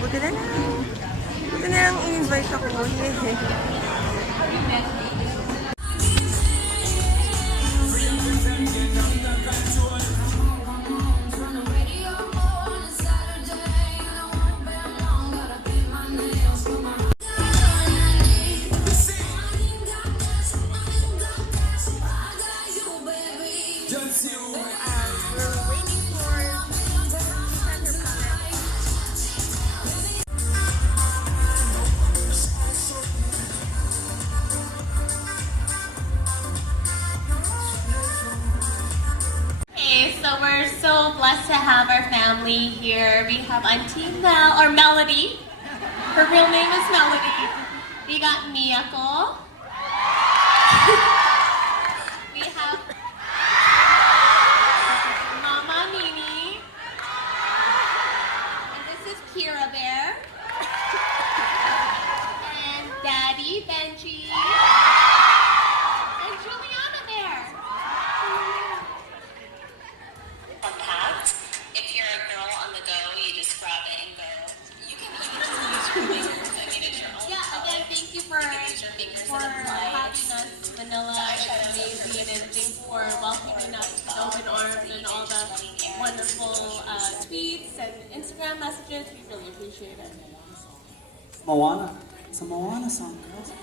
Buti na lang in-invite ako. Yay! So we're so blessed to have our family here. We have Auntie Mel, or Melody. Her real name is Melody. We got Miyako. We have Mama Mimi. And this is Kira Bear. And Daddy Benji. And Juliana Bear. If you're a girl on the go, you just grab it and go. You can even just use your fingers. I mean, it's your own. Yeah, again, thank you for having us, Manila, and Maisie, and thanks for welcoming us with open arms and all the wonderful tweets and Instagram messages. We really appreciate it. Moana. It's a Moana song, girls.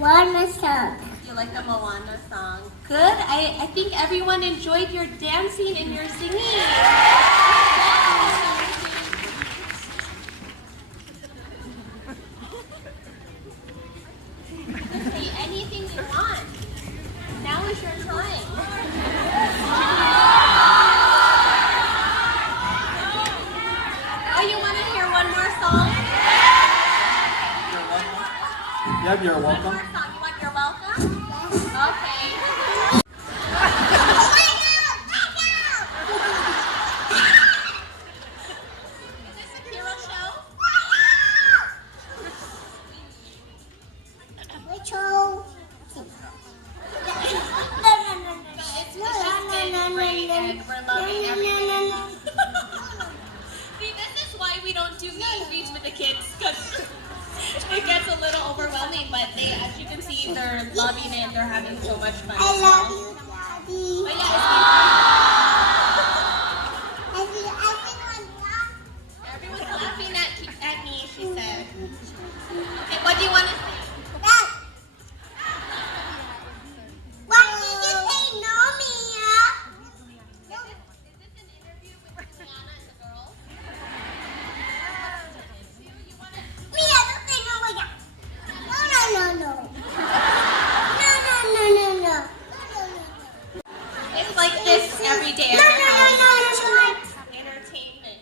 Moana song. You like the Moana song? Good. I think everyone enjoyed your dancing and your singing. Yeah, you're One welcome. more song. You want You're Welcome? Okay. Is this a hero show? Rachel. It's been great and we're loving everything. See, this is why we don't do meet and greets with the kids, because it gets a little overwhelming, but they, as you can see, they're loving it, they're having so much fun. I love you, Daddy. But yeah, everyone's laughing at me, she said. Okay, what do you want to say? Why did you say no, Mia? Is this an interview with Juliana and the girls? You want to... Mia, don't say no like that. No. No. It's like this every day. No. Entertainment.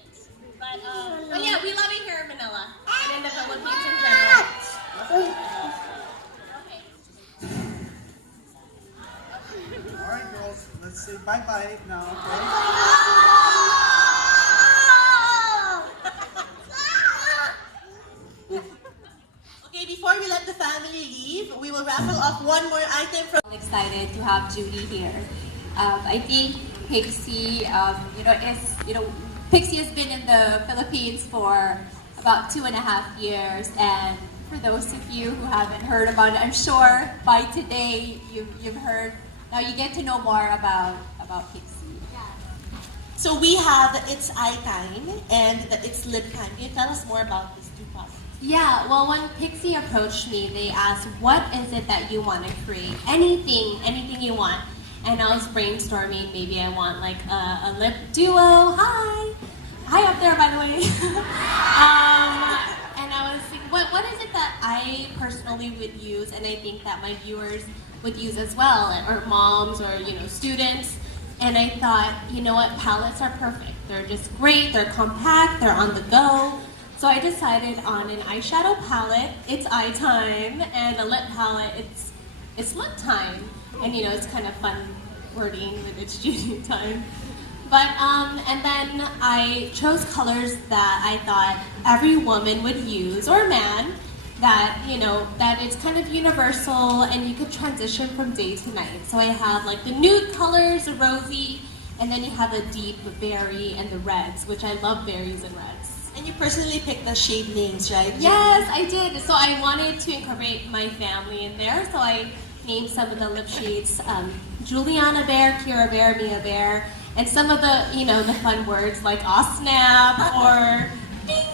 But yeah, we love it here in Manila and in the Philippines in general. Okay. Alright, girls, let's say bye-bye now, okay? Okay, before we let the family leave, we will raffle off one more item from... Excited to have Judy here. I think PIXI, PIXI has been in the Philippines for about 2.5 years, and for those of you who haven't heard about it, I'm sure by today you've heard. Now you get to know more about PIXI. So we have the It's Eye Time and the It's Lip Time. Can you tell us more about these two products? Yeah, well, when PIXI approached me, they asked, what is it that you want to create? Anything you want. And I was brainstorming, maybe I want like a lip duo. Hi up there, by the way. And I was like, what is it that I personally would use, and I think that my viewers would use as well, or moms, or students. And I thought, you know what, palettes are perfect. They're just great, they're compact, they're on the go. So I decided on an eyeshadow palette, It's Eye Time, and a lip palette, it's Lip Time. And it's kind of fun wording with It's Judy Time. But, and then I chose colors that I thought every woman would use, or man, that, that it's kind of universal and you could transition from day to night. So I have like the nude colors, the rosy, and then you have the deep berry and the reds, which I love berries and reds. And you personally picked the shade names, right? Yes, I did. So I wanted to incorporate my family in there, so I named some of the lip shades Juliana Bear, Kira Bear, Mia Bear, and some of the, the fun words like aw snap or ding.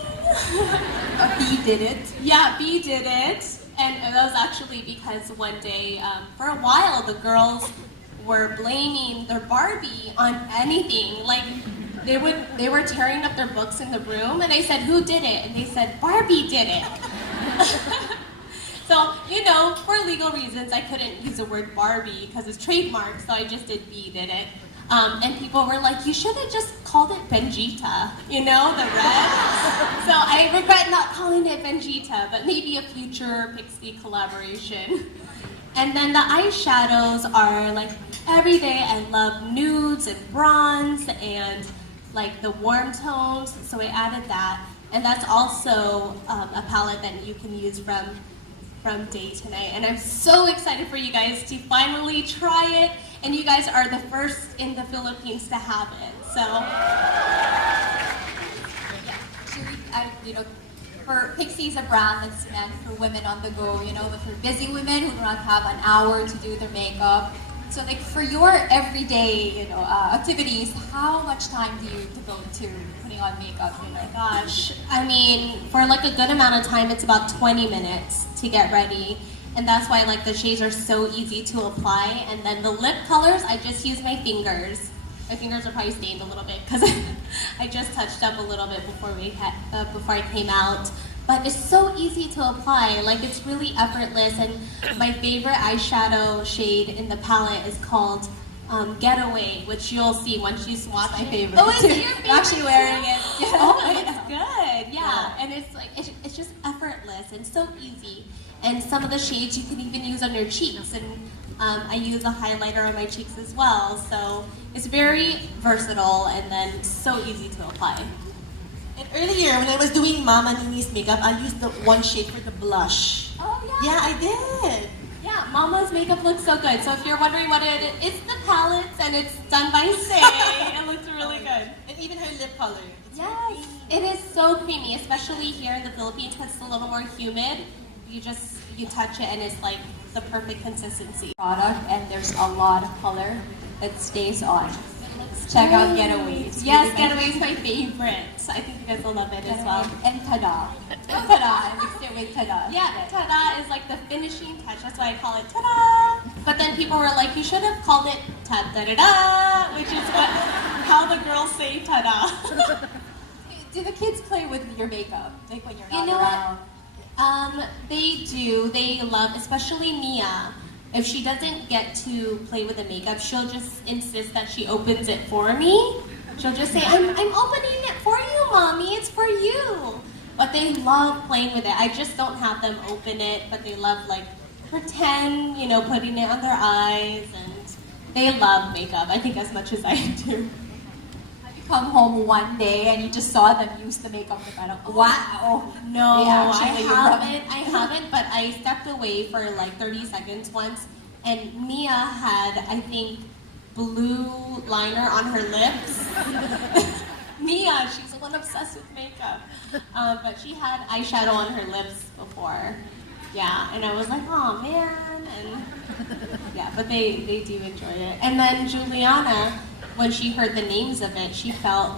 B did it. Yeah, B did it. And that was actually because one day, for a while, the girls were blaming their Barbie on anything. Like, they were tearing up their books in the room, and I said, who did it? And they said, Barbie did it. So, for legal reasons, I couldn't use the word Barbie because it's trademarked, so I just did B did it. And people were like, you should have just called it Benjita, the red. So I regret not calling it Benjita, but maybe a future PIXI collaboration. And then the eyeshadows are like, every day I love nudes and bronze and like the warm tones, so I added that. And that's also a palette that you can use from day to night. And I'm so excited for you guys to finally try it. And you guys are the first in the Philippines to have it. So, yeah, Judy, for PIXI is a brand that's meant for women on the go, for busy women who do not have an hour to do their makeup. So like for your everyday, activities, how much time do you devote to putting on makeup? oh my gosh. I mean, for like a good amount of time, it's about 20 minutes to get ready. And that's why like the shades are so easy to apply. And then the lip colors, I just use my fingers. My fingers are probably stained a little bit because I just touched up a little bit before I came out. But it's so easy to apply, like it's really effortless. And my favorite eyeshadow shade in the palette is called Getaway, which you'll see once you swatch my it. favorite. Oh, is it your favorite? I'm actually wearing it. Oh, it's good. Yeah, and it's like it's just effortless and so easy. And some of the shades you can even use on your cheeks. And I use a highlighter on my cheeks as well. So it's very versatile and then so easy to apply. And earlier, when I was doing Mama Nini's makeup, I used the one shade for the blush. Oh yeah? Yeah, I did. Yeah, Mama's makeup looks so good. So if you're wondering what it is, it's the palettes and it's done by Say. It looks really good. And even her lip color. It's Yes, it is so creamy, especially here in the Philippines because it's a little more humid. You touch it and it's like the perfect consistency. Product, and there's a lot of color that stays on. Check out Getaways. Yes, Getaway is my favorite. I think you guys will love it as well. And Tada. Tada. I mixed it with Tada. Yeah, Tada is like the finishing touch. That's why I call it Tada. But then people were like, you should have called it Ta-da-da-da, which is how the girls say Tada. Do the kids play with your makeup? Like when you're not You know around? what? They do. They love, especially Mia. If she doesn't get to play with the makeup, she'll just insist that she opens it for me. She'll just say, I'm opening it for you, Mommy. It's for you. But they love playing with it. I just don't have them open it, but they love like pretend, putting it on their eyes, and they love makeup, I think, as much as I do. Have you come home one day and you just saw them use the makeup and kind of, wow. No, Yeah, I haven't, but I stepped away for like 30 seconds once, and Mia had, I think, blue liner on her lips. Mia, she's the one obsessed with makeup. But she had eyeshadow on her lips before. Yeah, and I was like, oh man, and yeah, but they do enjoy it. And then Juliana, when she heard the names of it, she felt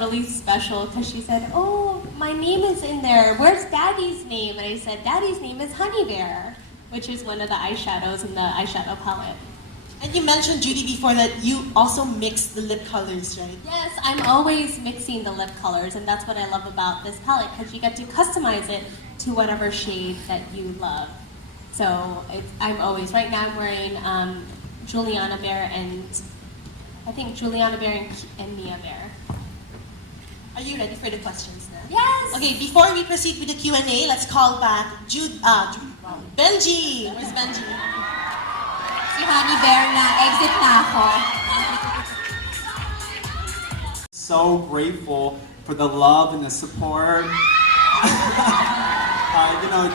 really special because she said, oh, my name is in there. Where's Daddy's name? And I said, Daddy's name is Honey Bear, which is one of the eyeshadows in the eyeshadow palette. And you mentioned, Judy, before that you also mix the lip colors, right? Yes, I'm always mixing the lip colors, and that's what I love about this palette, because you get to customize it to whatever shade that you love. So I'm always, right now I'm wearing Juliana Bear and, I think Juliana Bear and Mia Bear. Are you ready for the questions now? Yes! Okay, before we proceed with the Q&A, let's call back Judy. Benji! Where's Benji? Si Honey Bear na, exit na ako. So grateful for the love and the support.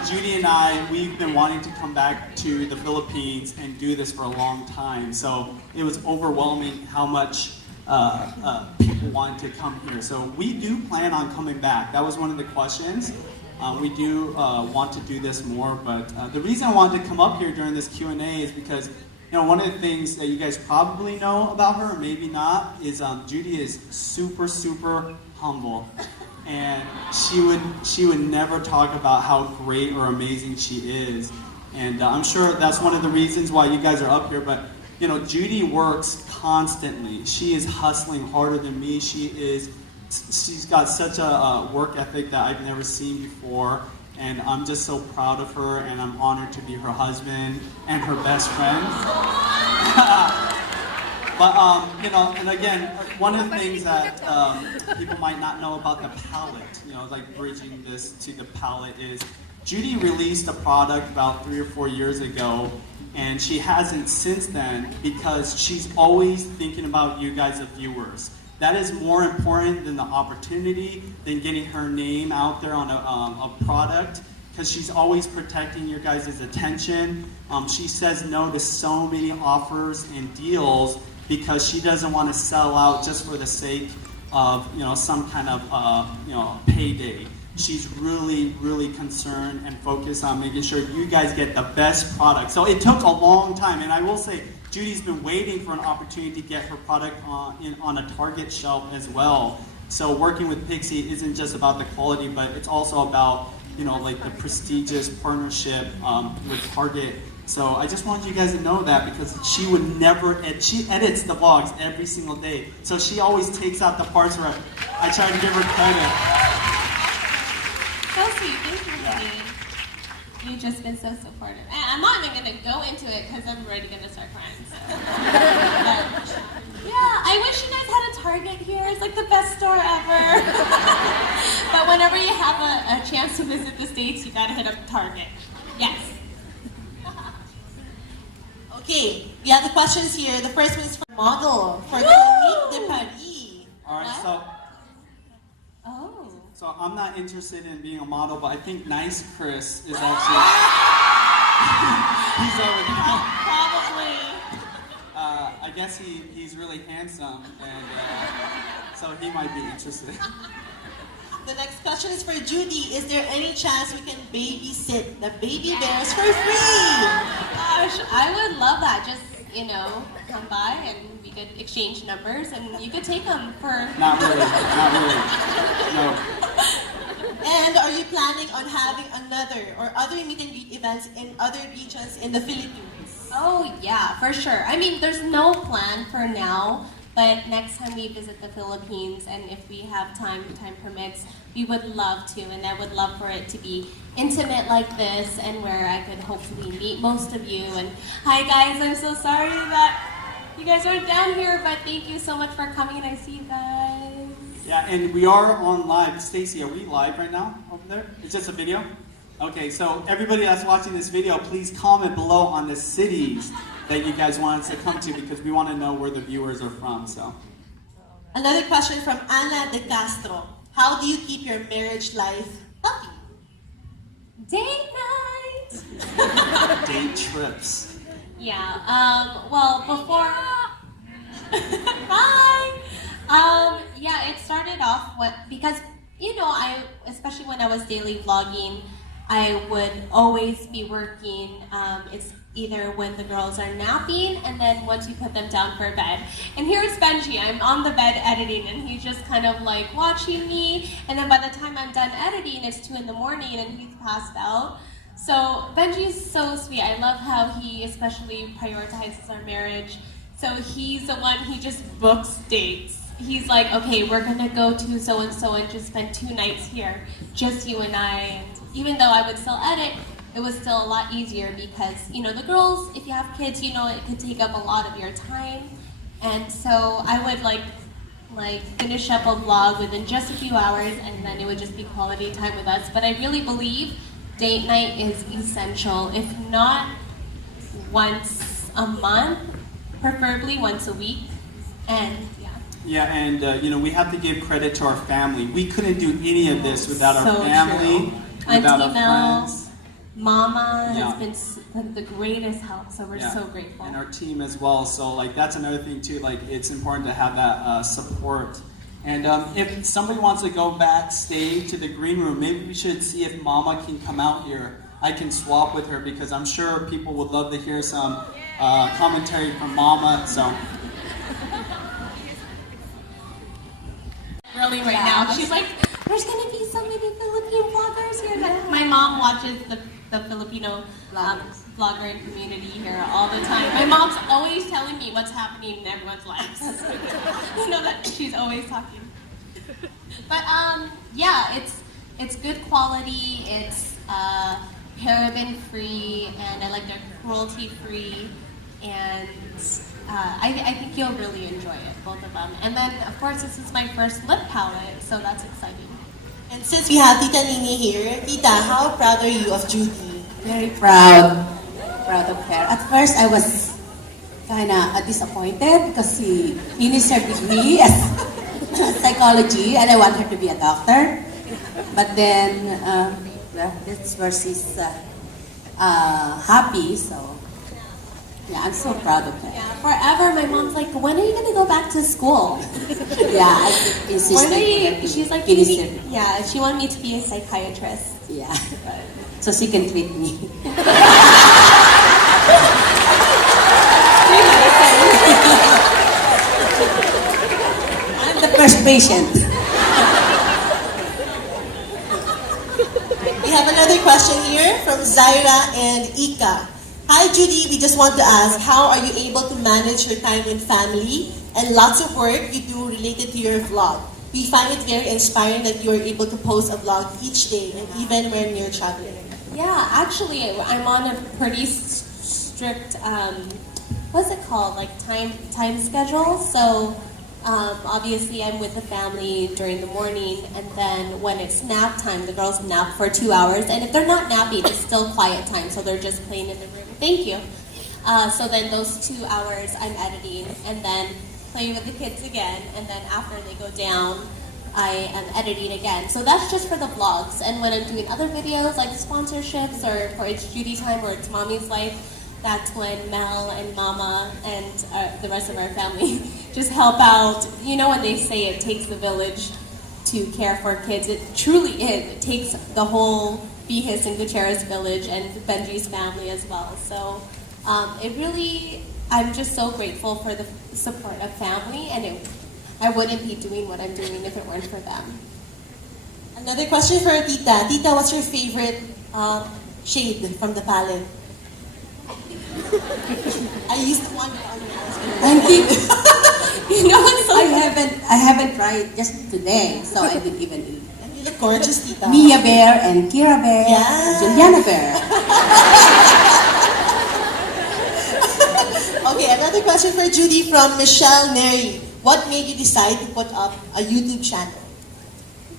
Judy and I, we've been wanting to come back to the Philippines and do this for a long time. So it was overwhelming how much people wanted to come here. So we do plan on coming back. That was one of the questions. We do want to do this more, but the reason I wanted to come up here during this Q&A is because one of the things that you guys probably know about her, or maybe not, is Judy is super, super humble. And she would never talk about how great or amazing she is. And I'm sure that's one of the reasons why you guys are up here. But Judy works constantly. She is hustling harder than me. She's got such a work ethic that I've never seen before. And I'm just so proud of her, and I'm honored to be her husband and her best friend. But, and again, one of the things that people might not know about the palette, like bridging this to the palette, is Judy released a product about 3 or 4 years ago, and she hasn't since then because she's always thinking about you guys, the viewers. That is more important than the opportunity, than getting her name out there on a product, because she's always protecting your guys' attention. She says no to so many offers and deals because she doesn't want to sell out just for the sake of some kind of payday. She's really, really concerned and focused on making sure you guys get the best product. So it took a long time, and I will say, Judy's been waiting for an opportunity to get her product on a Target shelf as well. So working with PIXI isn't just about the quality, but it's also about like the prestigious partnership with Target. So I just wanted you guys to know that, because she would never, she edits the vlogs every single day. So she always takes out the parts where I try to give her credit. So sweet, thank you, Judy. You you've just been so supportive. And I'm not even going to go into it because I'm already going to start crying. So. Yeah, I wish you guys had a Target here. It's like the best store ever. But whenever you have a chance to visit the States, you got to hit up Target. Yes. Okay, we have the questions here. The first one is from model for Clinique de Paris. All right, Oh. so I'm not interested in being a model, but I think Nice Chris is actually he's over there. Probably. I guess he's really handsome, and so he might be interested. The next question is for Judy. Is there any chance we can babysit the baby bears for free? Gosh, I would love that. Just, come by and we could exchange numbers and you could take them for... Not really. No. And are you planning on having other meet and greet events in other regions in the Philippines? Oh, yeah, for sure. I mean, there's no plan for now, but next time we visit the Philippines and if we have time permits, we would love to, and I would love for it to be intimate like this and where I could hopefully meet most of you. And hi guys, I'm so sorry that you guys aren't down here, but thank you so much for coming and I see you guys. Yeah, and we are on live. Stacy, are we live right now over there? It's just a video? Okay, so everybody that's watching this video, please comment below on the cities that you guys want us to come to because we want to know where the viewers are from. So, another question from Ana de Castro. How do you keep your marriage life happy? Date night! date trips. Yeah, well, before... Bye! Yeah, it started off because, especially when I was daily vlogging, I would always be working. It's either when the girls are napping and then once you put them down for bed. And here's Benji. I'm on the bed editing and he's just kind of like watching me. And then by the time I'm done editing, it's 2 in the morning and he's passed out. So Benji's so sweet. I love how he especially prioritizes our marriage. So he's the one, he just books dates. He's like, okay, we're gonna go to so-and-so and just spend 2 nights here, just you and I. And even though I would still edit, it was still a lot easier because, the girls, if you have kids, it could take up a lot of your time. And so I would like finish up a vlog within just a few hours and then it would just be quality time with us. But I really believe date night is essential, if not once a month, preferably once a week. And yeah, and we have to give credit to our family. We couldn't do any of this without our family, without our friends. Mama has been the greatest help, so we're so grateful. And our team as well. So that's another thing too. It's important to have that support. And if somebody wants to go backstage to the green room, maybe we should see if Mama can come out here. I can swap with her because I'm sure people would love to hear some commentary from Mama. So. Really right now. She's like, there's going to be so many Filipino vloggers here. My mom watches the Filipino vlogger and community here all the time. My mom's always telling me what's happening in everyone's lives. You know that she's always talking. But yeah, it's good quality. It's paraben free, and I like they're cruelty free, and I think you'll really enjoy it, both of them. And then, of course, this is my first lip palette, so that's exciting. And since we have Tita Nini here, Tita, how proud are you of Judy? Very proud of her. At first, I was kind of disappointed because she finished her degree as psychology, and I want her to be a doctor. But then, that's where she's happy, so yeah, I'm so proud of her. Yeah, forever. My mom's like, when are you going to go back to school? Yeah, I insisted. She's like, yeah, she wanted me to be a psychiatrist. Yeah, so she can treat me. I'm the first patient. We have another question here from Zaira and Ika. Hi Judy, we just want to ask, how are you able to manage your time with family and lots of work you do related to your vlog? We find it very inspiring that you are able to post a vlog each day and even when you're traveling. Yeah, actually, I'm on a pretty strict, what's it called, like time schedule. So obviously, I'm with the family during the morning, and then when it's nap time, the girls nap for 2 hours. And if they're not napping, it's still quiet time, so they're just playing in the room. Thank you. So then those 2 hours, I'm editing, and then playing with the kids again, and then after they go down, I am editing again. So that's just for the vlogs. And when I'm doing other videos like sponsorships or for It's Judy Time or It's Mommy's Life, that's when Mel and Mama and the rest of our family just help out. You know when they say it takes the village to care for kids, it truly is. It takes the whole Bihis and Gutierrez village and Benji's family as well. So it really, I'm just so grateful for the support of family, and I wouldn't be doing what I'm doing if it weren't for them. Another question for Tita. Tita, what's your favorite shade from the palette? I used one on your husband. I think You know what's so I haven't tried just today, so I didn't even eat. And you look gorgeous, Tita. Mia Bear and Kira Bear Yeah. and Juliana Bear. Okay, another question for Judy from Michelle Neri. What made you decide to put up a YouTube channel?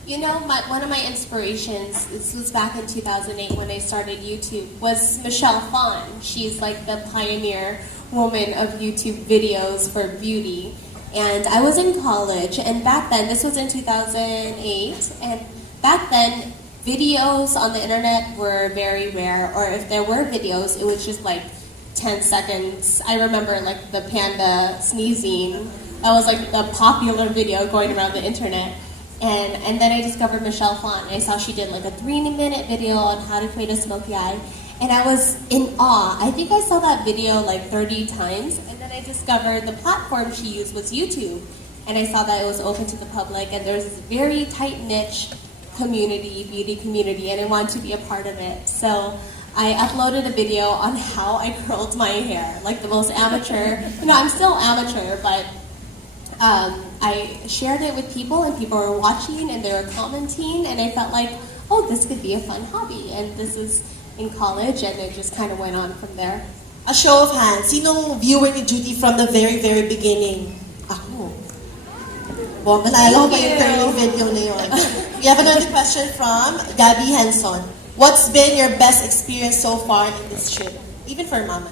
You know, one of my inspirations, this was back in 2008 when I started YouTube, was Michelle Phan. She's like the pioneer woman of YouTube videos for beauty. And I was in college, and back then, this was in 2008, and back then, videos on the internet were very rare, or if there were videos, it was just like 10 seconds. I remember like the panda sneezing. That was like the popular video going around the internet. And then I discovered Michelle Phan. I saw she did like a 3-minute video on how to create a smoky eye. And I was in awe. I think I saw that video like 30 times. And then I discovered the platform she used was YouTube. And I saw that it was open to the public. And there's this very tight niche community, beauty community. And I wanted to be a part of it. So I uploaded a video on how I curled my hair. Like the most amateur. You know, I'm still amateur, but I shared it with people, and people were watching, and they were commenting, and I felt like, oh, this could be a fun hobby. And this is in college, and it just kind of went on from there. A show of hands. Sinong viewer ni Judy from the very, very beginning? Ako. Well, manalo pa yung curling video na yun. We have another question from Gabby Henson. What's been your best experience so far in this trip? Even for Mama.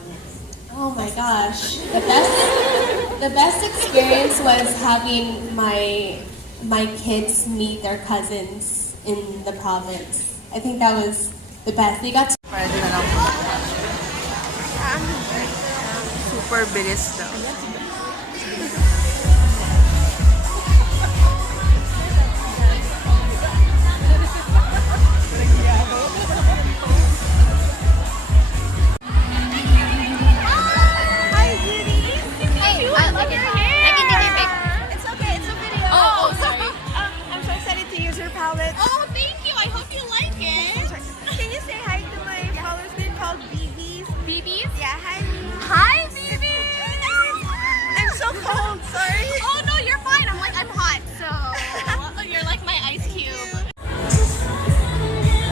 Oh my gosh. The best experience was having my kids meet their cousins in the province. I think that was the best. They got to Super bilis daw. Hi, Judy. Hey, I love your hair. I can take your pic. It's okay. It's a video. Oh, sorry. I'm so excited to use your palette. Oh, thank you. I hope you like it. Can you say hi to my followers? They're called BBs. BBs? Yeah, hi.